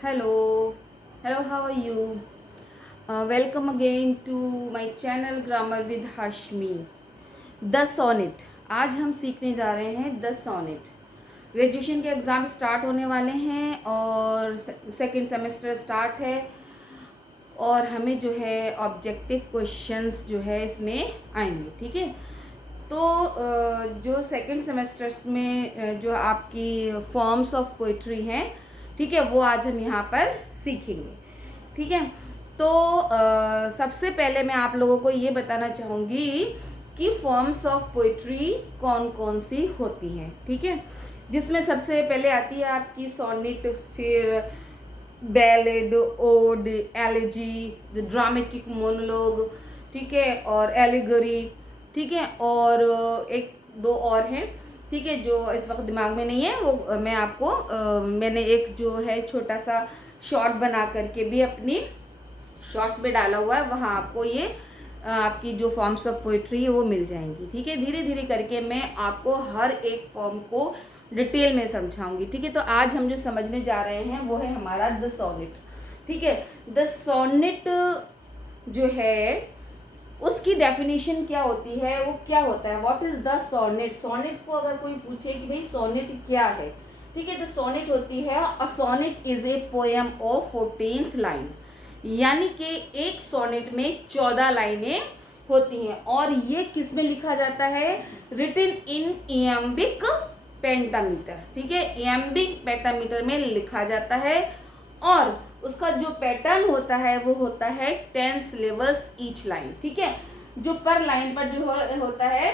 Hello, hello, how are you? Welcome again to my channel Grammar with Hashmi. The sonnet आज हम सीखने जा रहे हैं द सोनेट। ग्रेजुएशन के एग्ज़ाम स्टार्ट होने वाले हैं और सेकंड सेमेस्टर स्टार्ट है और हमें जो है ऑब्जेक्टिव क्वेश्चंस जो है इसमें आएंगे। ठीक है, तो जो सेकंड सेमेस्टर्स में जो आपकी फॉर्म्स ऑफ पोइट्री हैं, ठीक है, वो आज हम यहाँ पर सीखेंगे। ठीक है, तो सबसे पहले मैं आप लोगों को ये बताना चाहूँगी कि फॉर्म्स ऑफ पोइट्री कौन कौन सी होती हैं। ठीक है, जिसमें सबसे पहले आती है आपकी सोनेट, फिर ballad, ode, elegy, dramatic monologue, ठीक है, और एलिगरी। ठीक है, और एक दो और हैं, ठीक है, जो इस वक्त दिमाग में नहीं है, वो मैं आपको मैंने एक जो है छोटा सा शॉर्ट बना करके भी अपनी शॉर्ट्स में डाला हुआ है, वहाँ आपको ये आपकी जो फॉर्म्स ऑफ पोइट्री है वो मिल जाएंगी। ठीक है, धीरे धीरे करके मैं आपको हर एक फॉर्म को डिटेल में समझाऊंगी। ठीक है, तो आज हम जो समझने जा रहे हैं वो है हमारा द सोनेट। ठीक है, द सोनेट जो है उसकी डेफिनेशन क्या होती है, वो क्या होता है, what is the sonnet. Sonnet को अगर कोई पूछे कि भाई सोनेट क्या है, ठीक है, तो सोनेट होती है a sonnet is a poem of 14th line, यानी कि एक सोनेट में 14 लाइनें होती हैं और ये किस में लिखा जाता है, रिटन इन इयम्बिक पेंटामीटर। ठीक है, इयम्बिक पेंटामीटर में लिखा जाता है और उसका जो पैटर्न होता है वो होता है 10 सिलेबस ईच लाइन। ठीक है, जो पर लाइन पर जो होता है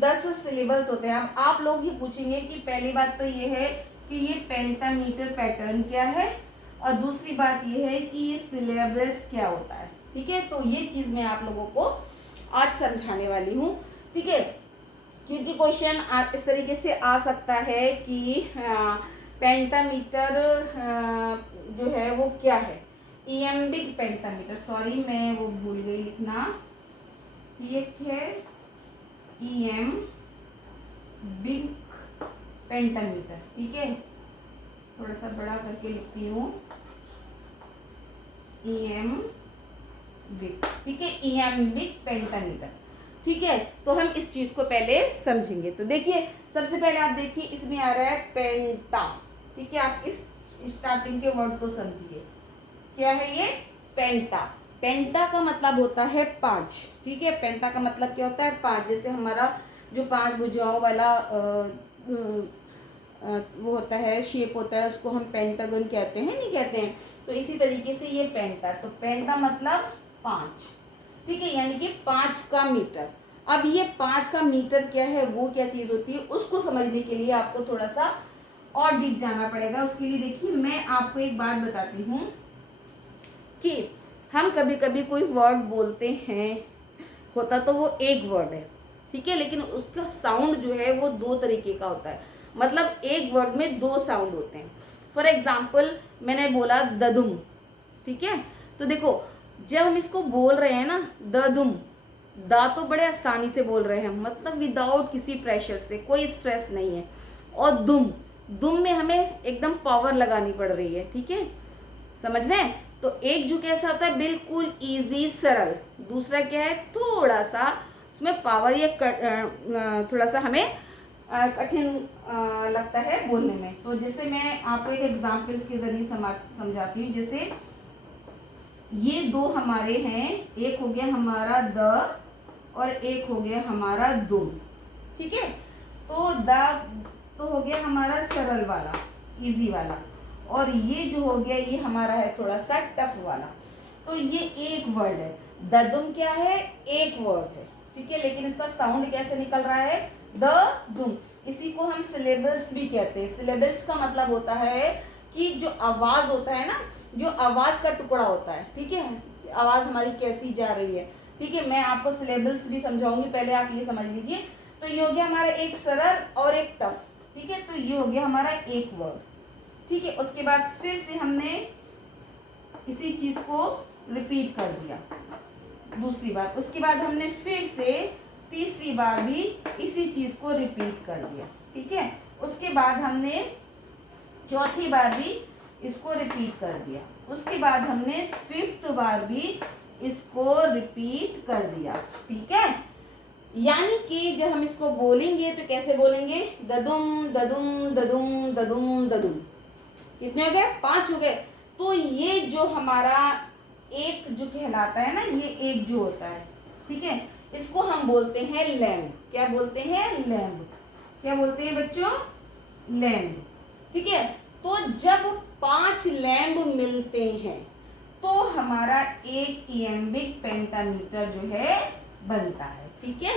10 सिलेबस होते हैं। अब आप लोग ये पूछेंगे कि पहली बात तो ये है कि ये पेंटामीटर पैटर्न क्या है और दूसरी बात ये है कि ये सिलेबस क्या होता है। ठीक है, तो ये चीज़ मैं आप लोगों को आज समझाने वाली हूँ। ठीक है, क्योंकि क्वेश्चन इस तरीके से आ सकता है कि पेंटामीटर जो है वो क्या है, इयम्बिक पेंटामीटर, सॉरी मैं वो भूल गई लिखना, ये है इयम्बिक पेंटामीटर। ठीक है, थोड़ा सा बड़ा करके लिखती हूँ, इयम्बिक। ठीक है, इयम्बिक पेंटामीटर। ठीक है, तो हम इस चीज को पहले समझेंगे। तो देखिए, सबसे पहले आप देखिए इसमें आ रहा है पेंटा। ठीक है, आप इस स्टार्टिंग के वर्ड को समझिए, क्या है ये, पेंटा। पेंटा का मतलब होता है 5। ठीक है, पेंटा का मतलब क्या होता है, 5। जैसे हमारा जो 5 भुजाओं वाला वो होता है, शेप होता है, उसको हम पेंटागन कहते हैं, नहीं कहते हैं, तो इसी तरीके से ये पेंटा, तो पेंटा मतलब 5। ठीक है, यानी कि 5 का मीटर। अब ये 5 का मीटर क्या है, वो क्या चीज़ होती है, उसको समझने के लिए आपको थोड़ा सा और डीप जाना पड़ेगा। उसके लिए देखिए मैं आपको एक बात बताती हूँ कि हम कभी कभी कोई वर्ड बोलते हैं, होता तो वो एक वर्ड है, ठीक है, लेकिन उसका साउंड जो है वो 2 तरीके का होता है। मतलब एक वर्ड में 2 साउंड होते हैं। फॉर एग्जाम्पल मैंने बोला ददुम। ठीक है, तो देखो जब हम इसको बोल रहे हैं ना, ददुम, दा तो बड़े आसानी से बोल रहे हैं, मतलब विदाउट किसी प्रेशर से, कोई स्ट्रेस नहीं है। और दुम, दुम में हमें एकदम पावर लगानी पड़ रही है। ठीक है, समझ रहे हैं। तो एक जो कैसा होता है, बिल्कुल इजी सरल, दूसरा क्या है, थोड़ा सा उसमें पावर या थोड़ा सा हमें कठिन लगता है बोलने में। तो जैसे मैं आपको एक एग्जाम्पल के जरिए समझाती हूँ। जैसे ये 2 हमारे हैं, एक हो गया हमारा द और एक हो गया हमारा दुम। ठीक है, तो द तो हो गया हमारा सरल वाला, इजी वाला, और ये जो हो गया ये हमारा है थोड़ा सा टफ वाला। तो ये एक वर्ड है, ददुम क्या है, एक वर्ड है। ठीक है, लेकिन इसका साउंड कैसे निकल रहा है, द दुम। इसी को हम सिलेबल्स भी कहते हैं। सिलेबल्स का मतलब होता है कि जो आवाज होता है ना, जो आवाज का टुकड़ा होता है, ठीक है, आवाज हमारी कैसी जा रही है। ठीक है, मैं आपको सिलेबल्स भी समझाऊंगी, पहले आप ये समझ लीजिए। तो ये हो गया हमारा एक सरल और एक टफ। ठीक है, तो ये हो गया हमारा एक वर्ड। ठीक है, उसके बाद फिर से हमने इसी चीज को रिपीट कर दिया दूसरी बार। उसके बाद हमने फिर से तीसरी बार भी इसी चीज को रिपीट कर दिया। ठीक है, उसके बाद हमने चौथी बार भी इसको रिपीट कर दिया, उसके बाद हमने 5th बार भी इसको रिपीट कर दिया। ठीक है, यानी कि जब हम इसको बोलेंगे तो कैसे बोलेंगे, ददुम ददुम ददुम ददुम ददुम। कितने हो गए, 5 हो गए। तो ये जो हमारा एक जो कहलाता है ना, ये एक जो होता है, ठीक है, इसको हम बोलते हैं लैम्ब। क्या बोलते हैं, लैम्ब। क्या बोलते हैं बच्चों, लैम्ब। ठीक है, तो जब 5 लैम्ब मिलते हैं तो हमारा एक इयम्बिक पेंटामीटर जो है बनता है। ठीक है,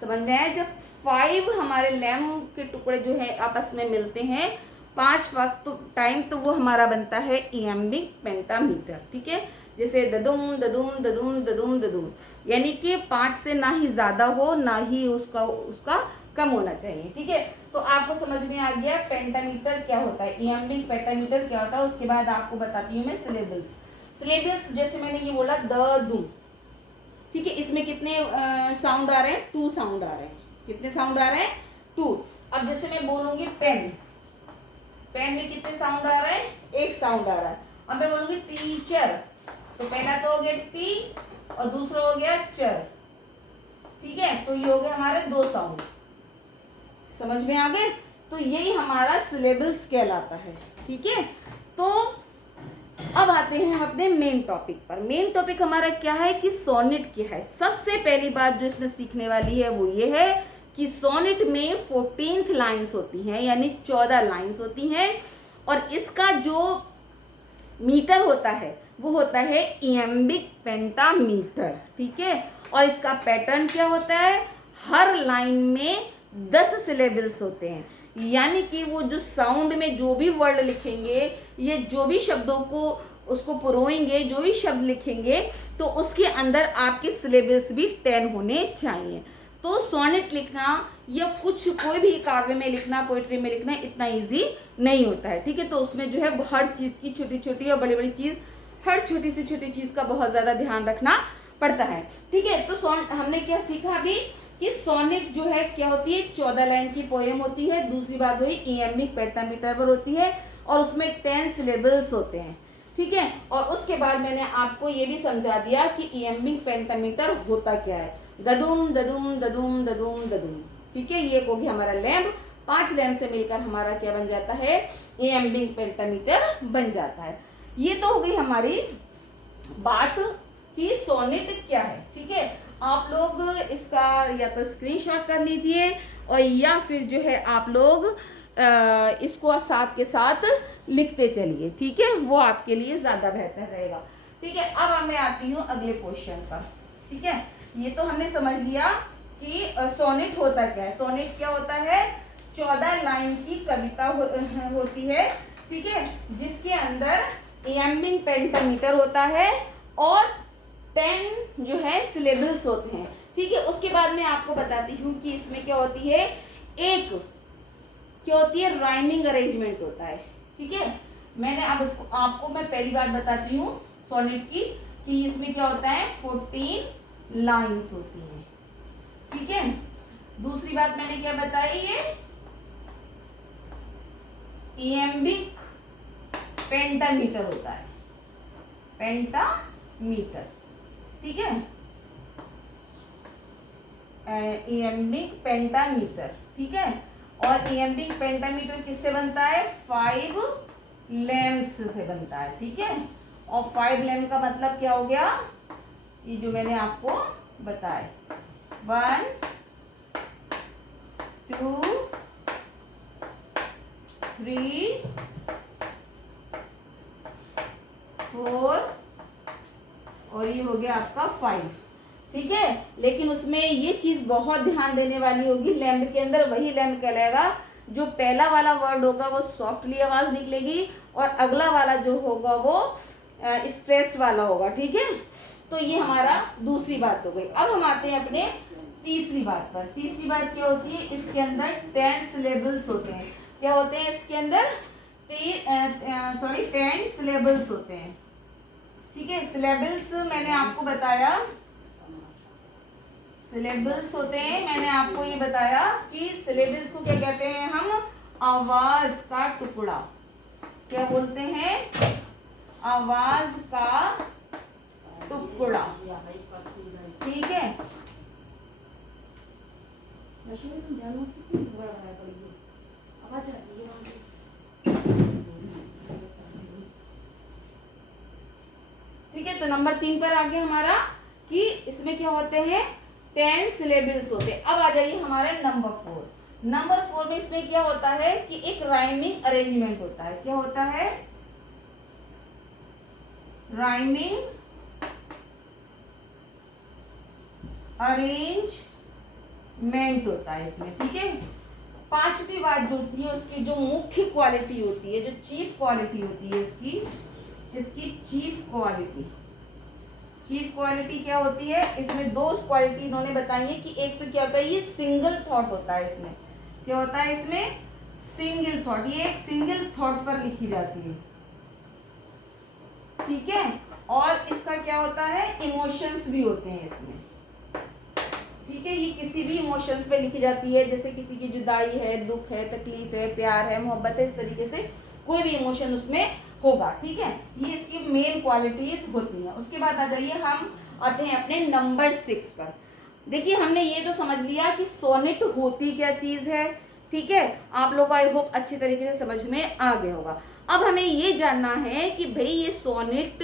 समझ में आया। जब 5 हमारे लैम्ब के टुकड़े जो है आपस में मिलते हैं 5 वक्त टाइम, तो वो हमारा बनता है इयम्बिक पेंटामीटर। ठीक है, जैसे ददुम ददुम ददुम ददुम ददुम, यानी कि 5 से ना ही ज़्यादा हो ना ही उसका कम होना चाहिए। ठीक है, तो आपको समझ में आ गया पेंटामीटर क्या होता है, इयम्बिक पेंटामीटर क्या होता है। उसके बाद आपको बताती हूँ मैं सिलेबल्स। सिलेबल्स जैसे मैंने ये बोला द दू, ठीक है, इसमें कितने साउंड आ रहे हैं, 2 साउंड आ रहे हैं। कितने साउंड आ रहे हैं, 2। अब जैसे मैं बोलूंगी पेन, पेन में कितने साउंड आ रहे हैं, 1 साउंड आ रहा है। अब मैं बोलूंगी टीचर, तो पहला तो हो गया टी और दूसरा हो गया चर। ठीक है, तो ये हो गए हमारे 2 साउंड। समझ में आ गए, तो यही हमारा सिलेबल्स कहलाता है। ठीक है, तो अब आते हैं हम अपने मेन टॉपिक पर। मेन टॉपिक हमारा क्या है कि सोनेट क्या है। सबसे पहली बात जो इसमें सीखने वाली है वो ये है कि सोनेट में 14th लाइन्स होती हैं, यानी 14 लाइन्स होती हैं, और इसका जो मीटर होता है वो होता है इयम्बिक पेंटामीटर। ठीक है, और इसका पैटर्न क्या होता है, हर लाइन में 10 सिलेबल्स होते हैं, यानी कि वो जो साउंड में जो भी वर्ड लिखेंगे, ये जो भी शब्दों को उसको पुरोएंगे, जो भी शब्द लिखेंगे, तो उसके अंदर आपके सिलेबल्स भी 10 होने चाहिए। तो सोनेट लिखना या कुछ कोई भी काव्य में लिखना, पोइट्री में लिखना इतना इजी नहीं होता है। ठीक है, तो उसमें जो है हर चीज़ की छोटी छोटी और बड़ी बड़ी चीज़, हर छोटी सी छोटी चीज़ का बहुत ज़्यादा ध्यान रखना पड़ता है। ठीक है, तो हमने क्या सीखा अभी कि सोनेट जो है क्या होती है, 14 लाइन की पोएम होती है। दूसरी बात वही इयम्बिक पेंटामीटर पर होती है और उसमें 10 सिलेबल्स होते हैं। ठीक है, और उसके बाद मैंने आपको ये भी समझा दिया कि इयम्बिक पेंटामीटर होता क्या है, ददुम ददुम ददुम ददुम ददुम। ठीक है, ये हो गया हमारा लैम्ब। 5 लैम्ब से मिलकर हमारा क्या बन जाता है, इयम्बिक पेंटामीटर बन जाता है। ये तो हो गई हमारी बात कि सोनेट क्या है। ठीक है, आप लोग इसका या तो स्क्रीनशॉट कर लीजिए और या फिर जो है आप लोग इसको साथ के साथ लिखते चलिए। ठीक है, वो आपके लिए ज़्यादा बेहतर रहेगा। ठीक है, अब मैं आती हूँ अगले क्वेश्चन पर। ठीक है, ये तो हमने समझ लिया कि सोनेट होता क्या है। सोनेट क्या होता है, 14 लाइन की कविता होती है। ठीक है, जिसके अंदर इयम्बिक पेंटामीटर होता है और 10 जो है सिलेबल्स होते हैं। ठीक है, उसके बाद मैं आपको बताती हूँ कि इसमें क्या होती है, एक क्या होती है, राइमिंग अरेंजमेंट होता है। ठीक है, मैंने अब इसको आपको मैं पहली बात बताती हूँ सोनेट की कि इसमें क्या होता है, 14 लाइन्स होती हैं। ठीक है, दूसरी बात मैंने क्या बताई, ये इयम्बिक पेंटामीटर होता है, पेंटामीटर। ठीक है, इयम्बिक पेंटामीटर। ठीक है, और इयम्बिक पेंटामीटर किससे बनता है, 5 लैम्ब्स से बनता है। ठीक है, और 5 लैम्ब का मतलब क्या हो गया, ये जो मैंने आपको बताया, 1 2 3 4 और ये हो गया आपका 5। ठीक है, लेकिन उसमें ये चीज बहुत ध्यान देने वाली होगी, लैम्ब के अंदर वही लैम्ब कहलाएगा जो पहला वाला वर्ड होगा वो सॉफ्टली आवाज निकलेगी और अगला वाला जो होगा वो स्ट्रेस वाला होगा। ठीक है, तो ये हमारा दूसरी बात हो गई। अब हम आते हैं अपने तीसरी बात पर। तीसरी बात क्या होती है, इसके अंदर 10 सिलेबल्स होते हैं। क्या होते हैं इसके अंदर, 10 सिलेबल्स होते हैं। ठीक है, सिलेबल्स मैंने आपको बताया, सिलेबल्स होते हैं, मैंने आपको ये बताया कि सिलेबल्स को क्या कहते हैं हम, आवाज का टुकड़ा। क्या बोलते हैं, आवाज का टुकड़ा। ठीक है, ठीक है। तो नंबर 3 पर आगे हमारा कि इसमें क्या होते हैं, 10 सिलेबल्स होते हैं। अब आ जाइए हमारे नंबर 4। नंबर 4 में इसमें क्या होता है कि एक राइमिंग अरेंजमेंट होता है। क्या होता है, राइमिंग अरेंजमेंट होता है इसमें। ठीक है, पांचवी बात जो होती है उसकी जो मुख्य क्वालिटी होती है, जो चीफ क्वालिटी होती है इसकी चीफ क्वालिटी क्या होती है, इसमें दो क्वालिटी इन्होंने बताई है कि एक तो क्या होता है, ये सिंगल थॉट होता है। इसमें क्या होता है, इसमें सिंगल थॉट, ये एक सिंगल थॉट पर लिखी जाती है। ठीक है, और इसका क्या होता है, इमोशंस भी होते हैं इसमें। ठीक है, ये किसी भी इमोशंस पे लिखी जाती है, जैसे किसी की जुदाई है, दुख है, तकलीफ है, प्यार है, मोहब्बत है, इस तरीके से कोई भी इमोशन उसमें होगा। ठीक है, ये इसकी मेन क्वालिटीज होती हैं। उसके बाद आ जाइए, हम आते हैं अपने नंबर 6 पर। देखिए, हमने ये तो समझ लिया कि सोनेट होती क्या चीज है। ठीक है, आप लोग आई होप अच्छी तरीके से समझ में आ गया होगा। अब हमें ये जानना है कि भाई ये सोनेट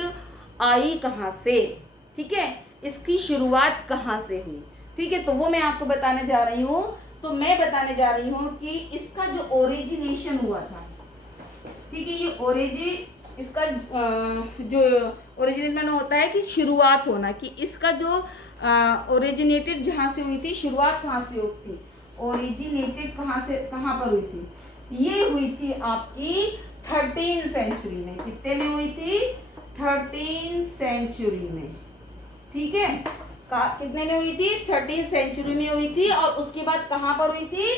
आई कहाँ से। ठीक है, इसकी शुरुआत कहाँ से हुई। ठीक है, तो वो मैं आपको बताने जा रही हूँ। तो मैं बताने जा रही हूँ कि इसका जो ओरिजिनेशन हुआ था, ठीक है, ये इसका जो ओरिजिनेट होता है कि शुरुआत होना, कि इसका जो ओरिजिनेटेड जहाँ से हुई थी, शुरुआत कहाँ से हुई थी, ओरिजिनेटेड कहाँ पर हुई थी, ये हुई थी आपकी 13th सेंचुरी में। कितने में हुई थी, 13th सेंचुरी में। ठीक है, कितने में हुई थी, 13th सेंचुरी में हुई थी। और उसके बाद कहां पर हुई थी,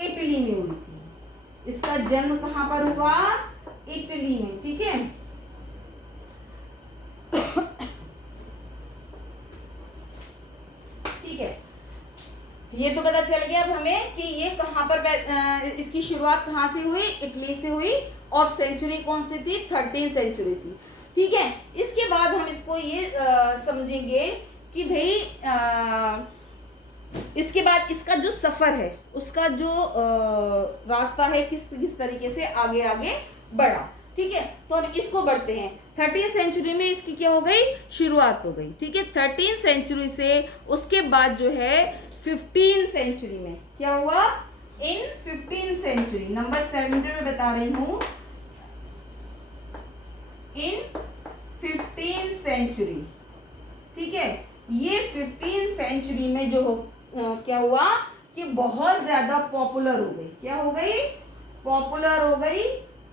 इटली में हुई थी। इसका जन्म कहां पर हुआ, इटली में। ठीक है, ठीक है, ये तो पता चल गया अब हमें कि ये कहां पर इसकी शुरुआत कहां से हुई, इटली से हुई। और सेंचुरी कौन सी थी, 13th सेंचुरी थी। ठीक है, इसके बाद हम इसको ये समझेंगे कि भाई इसके बाद इसका जो सफर है, उसका जो रास्ता है, किस तरीके से आगे आगे बढ़ा। ठीक है, तो हम इसको बढ़ते हैं। 30th सेंचुरी में इसकी क्या हो गई, शुरुआत हो गई। ठीक है, 13th सेंचुरी से उसके बाद जो है 15th सेंचुरी में क्या हुआ, इन 15th सेंचुरी, नंबर 7 में बता रही हूं, इन 15th सेंचुरी। ठीक है, ये 15th सेंचुरी में जो क्या हुआ कि बहुत ज्यादा पॉपुलर हो गई। क्या हो गई, पॉपुलर हो गई।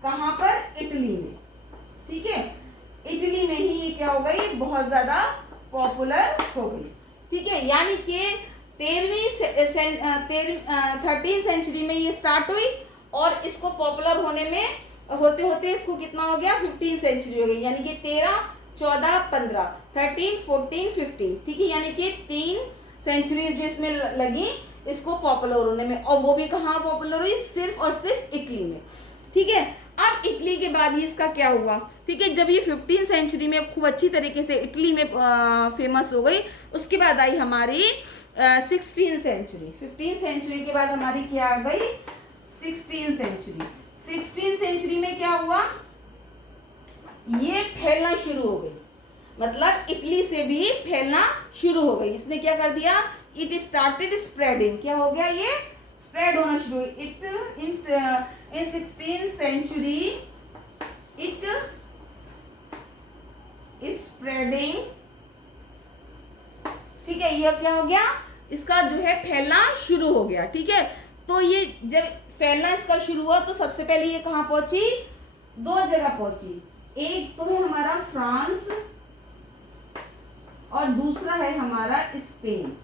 कहां पर, इटली में। ठीक है, इटली में ही ये क्या हो गई, बहुत ज्यादा पॉपुलर हो गई। ठीक है, यानी कि 13th सेंचुरी में ये स्टार्ट हुई और इसको पॉपुलर होने में होते होते इसको कितना हो गया, 15th सेंचुरी हो गई। यानी कि 13, 14, 15, 13, 14, 15। ठीक है, यानी कि 3 सेंचुरीज जो इसमें लगी इसको पॉपुलर होने में। और वो भी कहाँ पॉपुलर हुई, सिर्फ और सिर्फ इटली में। ठीक है, अब इटली के बाद ये इसका क्या हुआ। ठीक है, जब ये 15th सेंचुरी में खूब अच्छी तरीके से इटली में फेमस हो गई, उसके बाद आई हमारी 16th सेंचुरी। 15th सेंचुरी के बाद हमारी क्या आ गई, 16th सेंचुरी। 16th सेंचुरी में क्या हुआ, ये फैलना शुरू हो गई, मतलब इटली से भी फैलना शुरू हो गई। इसने क्या कर दिया, इट स्टार्टेड स्प्रेडिंग। क्या हो गया, ये स्प्रेड होना शुरू हुई। It in 16th century it spreading. ठीक है, ये क्या हो गया, इसका जो है फैलना शुरू हो गया। ठीक है, तो ये जब फैलना इसका शुरू हुआ तो सबसे पहले ये कहां पहुंची, 2 जगह पहुंची। एक तो है हमारा फ्रांस और दूसरा है हमारा स्पेन।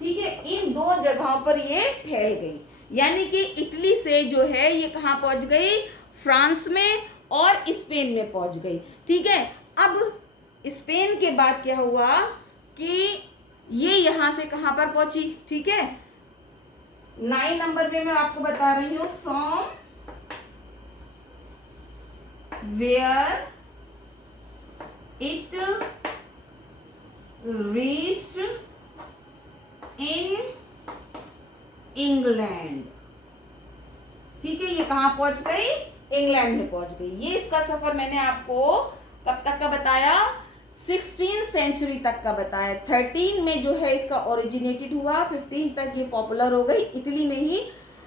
ठीक है, इन 2 जगहों पर ये फैल गई। यानी कि इटली से जो है ये कहां पहुंच गई, फ्रांस में और स्पेन में पहुंच गई। ठीक है, अब स्पेन के बाद क्या हुआ कि ये यहां से कहां पर पहुंची। ठीक है, 9 नंबर पे मैं आपको बता रही हूं, from where it reached in England. ठीक है, ये कहाँ पहुंच गई? इंग्लैंड में पहुंच गई। ये इसका सफर मैंने आपको कब तक का बताया? 16th सेंचुरी तक का बताया। 13 में जो है इसका ओरिजिनेटेड हुआ, 15 तक ये पॉपुलर हो गई इटली में ही।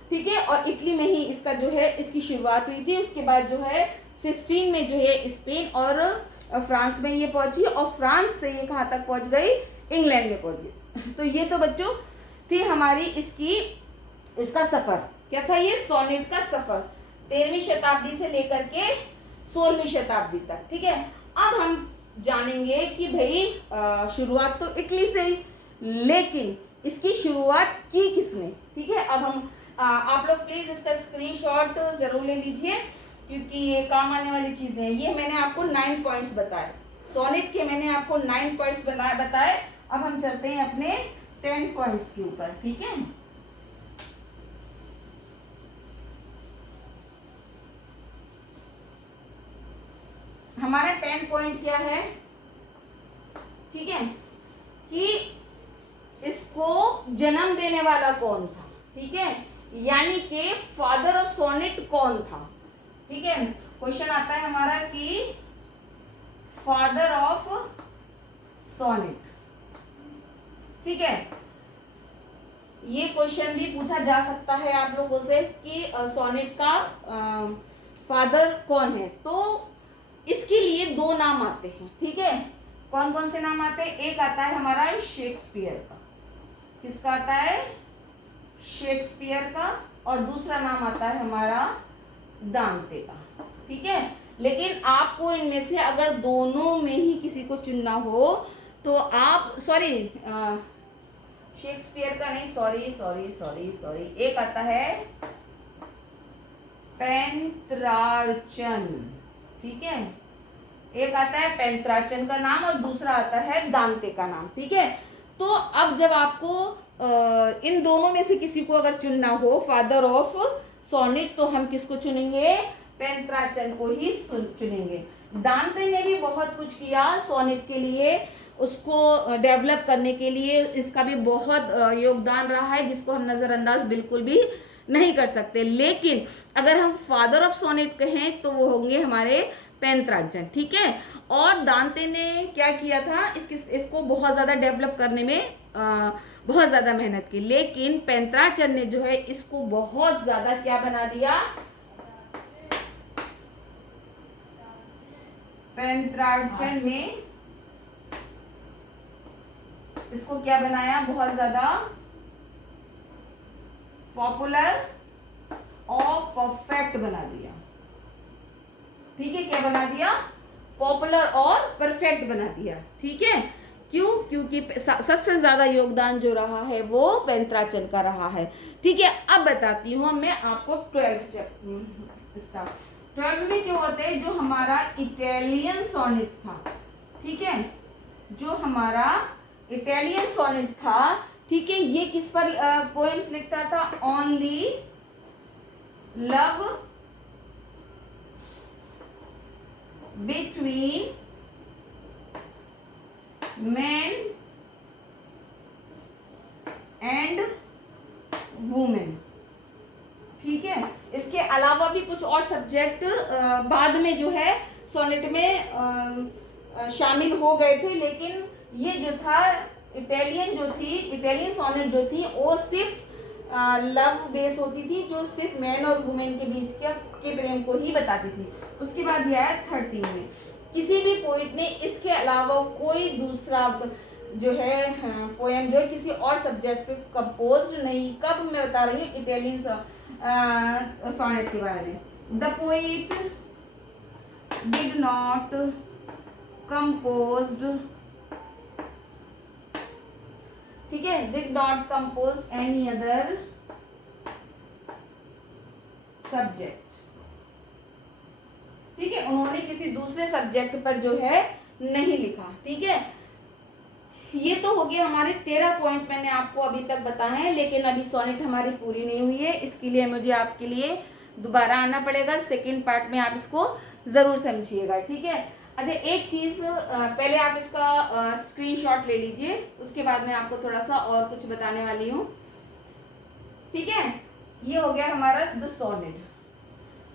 ठीक है, और इटली में ही इसका जो है इसकी शुरुआत हुई थी। उसके बाद जो है 16 में जो है स्पेन और फ्रांस में ये पहुंची, और फ्रांस से ये कहाँ तक पहुंच गई? इंग्लैंड में पहुंच गई। तो ये तो बच्चों थी हमारी इसका सफर। क्या था ये? सोनेट का सफर 13वीं शताब्दी से लेकर के 16वीं शताब्दी तक। ठीक है, अब हम जानेंगे कि भाई शुरुआत तो इटली से ही, लेकिन इसकी शुरुआत की किसने? ठीक है, अब हम आप लोग प्लीज इसका स्क्रीनशॉट जरूर ले लीजिए, क्योंकि ये काम आने वाली चीजें हैं। ये मैंने आपको 9 पॉइंट्स बताए, सोनेट के मैंने आपको 9 पॉइंट्स बताए। अब हम चलते हैं अपने 10 पॉइंट्स के ऊपर। ठीक है, हमारा 10 पॉइंट क्या है? ठीक है, कि इसको जन्म देने वाला कौन था? ठीक है, यानी कि फादर ऑफ सोनेट कौन था? ठीक है, क्वेश्चन आता है हमारा कि फादर ऑफ सोनेट। ठीक है, ये क्वेश्चन भी पूछा जा सकता है आप लोगों से कि सोनेट का फादर कौन है। तो इसके लिए 2 नाम आते हैं। ठीक है, कौन कौन से नाम आते हैं? एक आता है हमारा शेक्सपियर का। किसका आता है? शेक्सपियर का। और दूसरा नाम आता है हमारा दांते का। ठीक है, लेकिन आपको इनमें से अगर दोनों में ही किसी को चुनना हो तो आप शेक्सपियर का नहीं, सॉरी, एक आता है पेंत्रार्चन। ठीक है, एक आता है पेंत्रार्चन का नाम और दूसरा आता है दांते का नाम। ठीक है, तो अब जब आपको इन दोनों में से किसी को अगर चुनना हो फादर ऑफ सोनेट, तो हम किसको चुनेंगे? पेंत्रार्चन को ही चुनेंगे। दांते ने भी बहुत कुछ किया सोनेट के लिए, उसको डेवलप करने के लिए इसका भी बहुत योगदान रहा है, जिसको हम नज़रअंदाज बिल्कुल भी नहीं कर सकते। लेकिन अगर हम फादर ऑफ सोनेट कहें तो वो होंगे हमारे पेंत्रार्चन। ठीक है, और दांते ने क्या किया था? इसको बहुत ज़्यादा डेवलप करने में बहुत ज़्यादा मेहनत की, लेकिन पेंत्रार्चन ने जो है इसको बहुत ज़्यादा क्या बना दिया? पेंत्रार्चन ने इसको क्या बनाया? बहुत ज़्यादा पॉपुलर और परफेक्ट बना दिया। ठीक है, क्या बना दिया? पॉपुलर और परफेक्ट बना दिया। ठीक है, क्यों? क्योंकि सबसे ज्यादा योगदान जो रहा है वो पेंत्रार्चन का रहा है। ठीक है, अब बताती हूँ मैं आपको 12 में क्या होते हैं? जो हमारा इटालियन सोनेट था। ठीक है, जो हमारा इटालियन सोनेट था, ठीक है, ये किस पर पोएम्स लिखता था? Only love between man and women. ठीक है, इसके अलावा भी कुछ और सब्जेक्ट बाद में जो है सोनेट में शामिल हो गए थे, लेकिन ये जो था इटालियन सोनेट जो थी वो सिर्फ लव बेस होती थी, जो सिर्फ मैन और वुमेन के बीच के प्रेम को ही बताती थी। उसके बाद यह है 13 में किसी भी पोइट ने इसके अलावा कोई दूसरा जो है पोएम जो है किसी और सब्जेक्ट पे कंपोज नहीं। कब मैं बता रही हूँ? इटालियन सोनेट के बारे में। The poet did not composed, ठीक है, did not compose any other subject. ठीक है, उन्होंने किसी दूसरे सब्जेक्ट पर जो है नहीं लिखा। ठीक है, ये तो हो गया हमारे 13 पॉइंट मैंने आपको अभी तक बताए हैं, लेकिन अभी सोनेट हमारी पूरी नहीं हुई है। इसके लिए मुझे आपके लिए दोबारा आना पड़ेगा, सेकंड पार्ट में आप इसको ज़रूर समझिएगा, ठीक है। अच्छा, एक चीज़ पहले आप इसका स्क्रीनशॉट ले लीजिए, उसके बाद मैं आपको थोड़ा सा और कुछ बताने वाली हूँ, ठीक है। ये हो गया हमारा द सोनेट।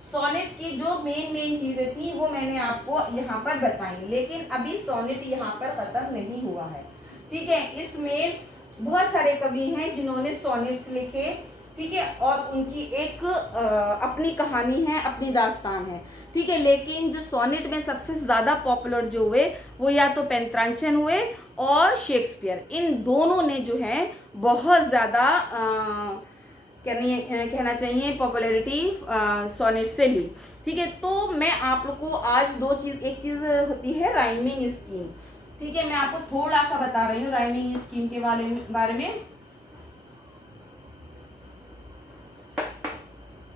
सोनेट की जो मेन चीज़ें थी वो मैंने आपको यहाँ पर बताई, लेकिन अभी सोनेट यहाँ पर खत्म नहीं हुआ है, ठीक है। इसमें बहुत सारे कवि हैं जिन्होंने सोनेट्स लिखे, ठीक है, और उनकी एक अपनी कहानी है, अपनी दास्तान है, ठीक है। लेकिन जो सोनेट में सबसे ज़्यादा पॉपुलर जो हुए वो या तो पेंत्रांचन हुए और शेक्सपियर, इन दोनों ने जो है बहुत ज़्यादा कहना चाहिए पॉपुलैरिटी सोनेट से ली, ठीक है। तो मैं आप लोग को आज एक चीज़ होती है राइमिंग स्कीम, ठीक है। मैं आपको थोड़ा सा बता रही हूँ राइमिंग स्कीम के बारे में।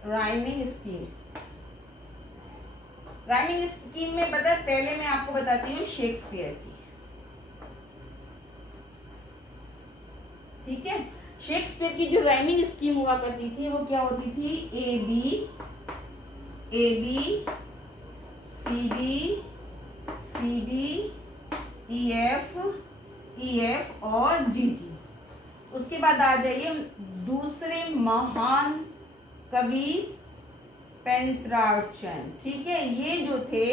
राइमिंग स्कीम में पता है, पहले मैं आपको बताती हूँ शेक्सपियर की, ठीक है। शेक्सपियर की जो राइमिंग स्कीम हुआ करती थी वो क्या होती थी, A B C D E F और जी। उसके बाद आ जाइए दूसरे महान कवि पेंत्रार्चन, ठीक है। ये जो थे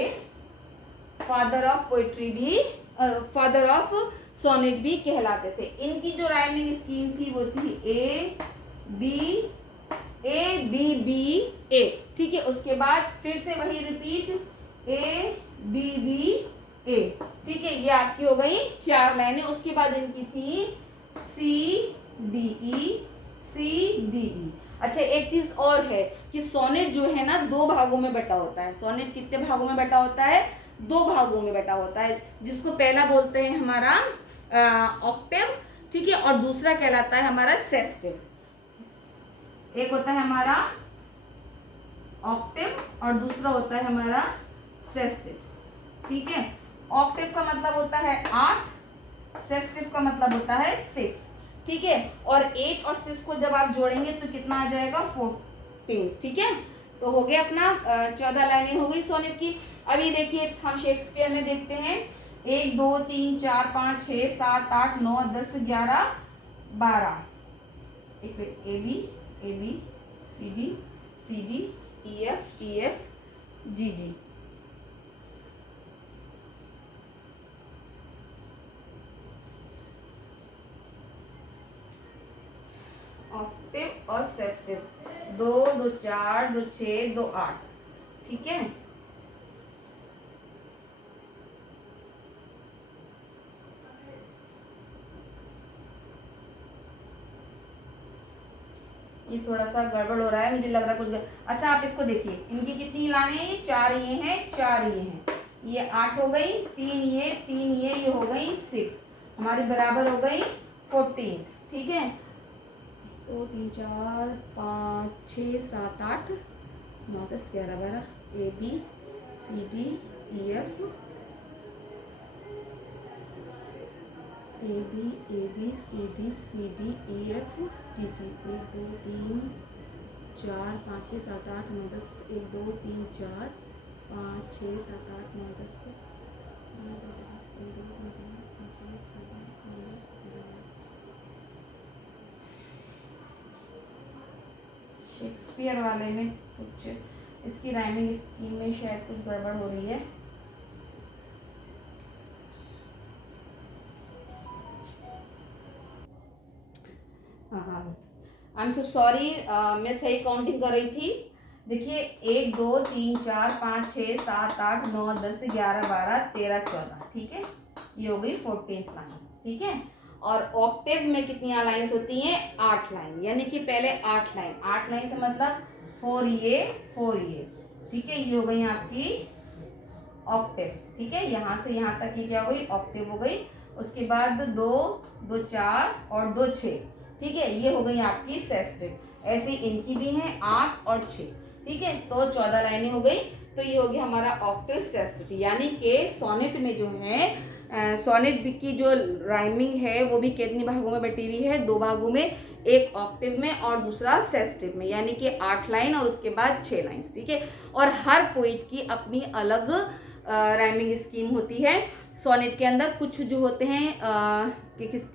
फादर ऑफ पोइट्री भी, फादर ऑफ सोनेट भी कहलाते थे। इनकी जो राइमिंग स्कीम थी वो थी ए बी ए, ठीक है। उसके बाद फिर से वही रिपीट ए बी ए, ठीक है। ये आपकी हो गई 4 लाइनें। उसके बाद इनकी थी सी डी ई। अच्छा, एक चीज और है कि सोनेट जो है ना 2 भागों में बटा होता है। सोनेट कितने भागों में बटा होता है, 2 भागों में बटा होता है, जिसको पहला बोलते हैं हमारा ऑक्टेव, ठीक है, और दूसरा कहलाता है हमारा सेस्टिव। एक होता है हमारा ऑक्टेव और दूसरा होता है हमारा सेस्टिव, ठीक है। ऑक्टेव का मतलब होता है 8, सेस्टिव का मतलब होता है 6, ठीक है। और 8 और 6 को जब आप जोड़ेंगे तो कितना आ जाएगा, 14, ठीक है। तो हो गया अपना 14 लाइनें हो गई सोनेट की। अभी देखिए हम शेक्सपियर में देखते हैं 1 2 3 4 5 6 7 8 9 10 11 12, एक A B C D E F G. Octave और सेस्टिव 2 2 4 2 6 2 8, ठीक है। ये थोड़ा सा गड़बड़ हो रहा है, मुझे लग रहा है कुछ अच्छा, आप इसको देखिए, इनकी कितनी लाने हैं, ये 4 ये हैं, 4 ये हैं, ये 8 हो गई, 3 ये हो गई 6, हमारी बराबर हो गई 14, ठीक है। 2 3 4 5 6 7 8 9 10 11 12 A B C D E F A B C D E F G 1 2 3 4 5 6 7 8 9 10 1 2 3 4 5 6 7 8 9 10 Shakespeare वाले में कुछ इसकी राइमिंग स्कीम में शायद कुछ गड़बड़ हो रही है। आई एम सो सॉरी, मैं सही काउंटिंग कर रही थी। देखिए 1 2 3 4 5 6 7 8 9 10 11 12 13 14, ठीक है। ये हो गई 14th लाइन, ठीक है। और ऑक्टेव में कितनी लाइन्स होती हैं, 8 लाइन, यानी कि पहले 8 लाइन से मतलब 4 ये, ठीक है। ये हो गई आपकी ऑक्टेव, ठीक है। यहाँ से यहाँ तक ये क्या हो गई, ऑक्टेव हो गई। उसके बाद 2 2 4 और 2 6, ठीक है, ये हो गई आपकी सेस्टिव। ऐसे इनकी भी हैं 8 और 6, ठीक है। तो 14 लाइनें हो गई। तो ये हो गया हमारा ऑक्टेव सेस्टिव, यानी कि सोनेट में जो है सोनेट की जो राइमिंग है वो भी कितने भागों में बटी हुई है, 2 भागों में, एक ऑक्टिव में और दूसरा सेस्टिव में, यानी कि 8 लाइन और उसके बाद 6 लाइन्स, ठीक है। और हर पोइट की अपनी अलग राइमिंग स्कीम होती है। सोनेट के अंदर कुछ जो होते हैं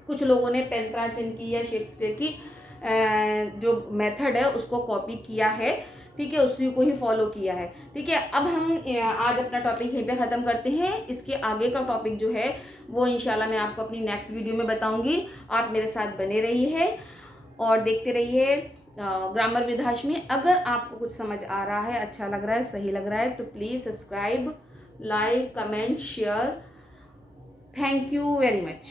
कुछ लोगों ने पेंत्राचन की या शेक्सपियर की जो मेथड है उसको कॉपी किया है, ठीक है, उसी को ही फॉलो किया है, ठीक है। अब हम आज अपना टॉपिक यहीं पे ख़त्म करते हैं। इसके आगे का टॉपिक जो है वो इंशाल्लाह मैं आपको अपनी नेक्स्ट वीडियो में बताऊंगी। आप मेरे साथ बने रहिए और देखते रहिए ग्रामर विद हाशमी। अगर आपको कुछ समझ आ रहा है, अच्छा लग रहा है, सही लग रहा है तो please subscribe, like, comment, share. Thank you very much.